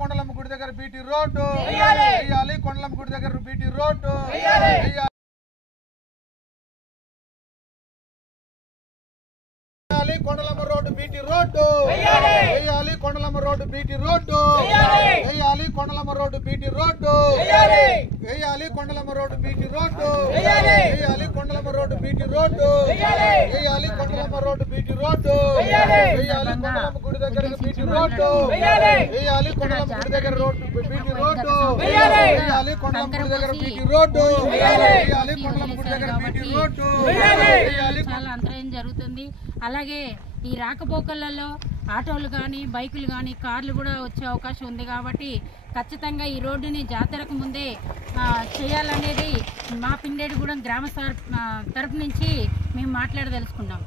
కొండలమ్మ గుడి దగ్గర BT road వేయాలి కొండలమ్మ గుడి దగ్గర బీటీ రోడ్డు వేయాలి కొండలమ్మ రోడ్డు బీటీ రోడ్డు వేయాలి కొండలమ్మ రోడ్డు బీటీ రోడ్డు వేయాలి కొండలమ్మ రోడ్డు బీటీ రోడ్డు వేయాలి కొండలమ్మ రోడ్డు బీటీ రోడ్డు వేయాలి కొండలమ్మ రోడ్డు బీటీ రోడ్డు వేయాలి కొండలమ్మ రోడ్డు బీటీ రోడ్డు వేయాలి కొండలమ్మ గుడి దగ్గర బీటీ రోడ్డు వేయాలి కొండలమ్మ గుడి దగ్గర రోడ్డు బీటీ రోడ్డు వేయాలి కొండలమ్మ గుడి దగ్గర బీటీ రోడ్డు వేయాలి కొండలమ్మ గుడి దగ్గర బీటీ రోడ్డు వేయాలి. చాలా అంతరాయం జరుగుతుంది. అలాగే ఈ రాకపోకలలో ఆటోలు కానీ బైకులు కానీ కార్లు కూడా వచ్చే అవకాశం ఉంది. కాబట్టి ఖచ్చితంగా ఈ రోడ్డుని జాతరకు ముందే చేయాలనేది మా పిండేడుగూడెం గ్రామ తరపు నుంచి మేము మాట్లాడదలుచుకున్నాం.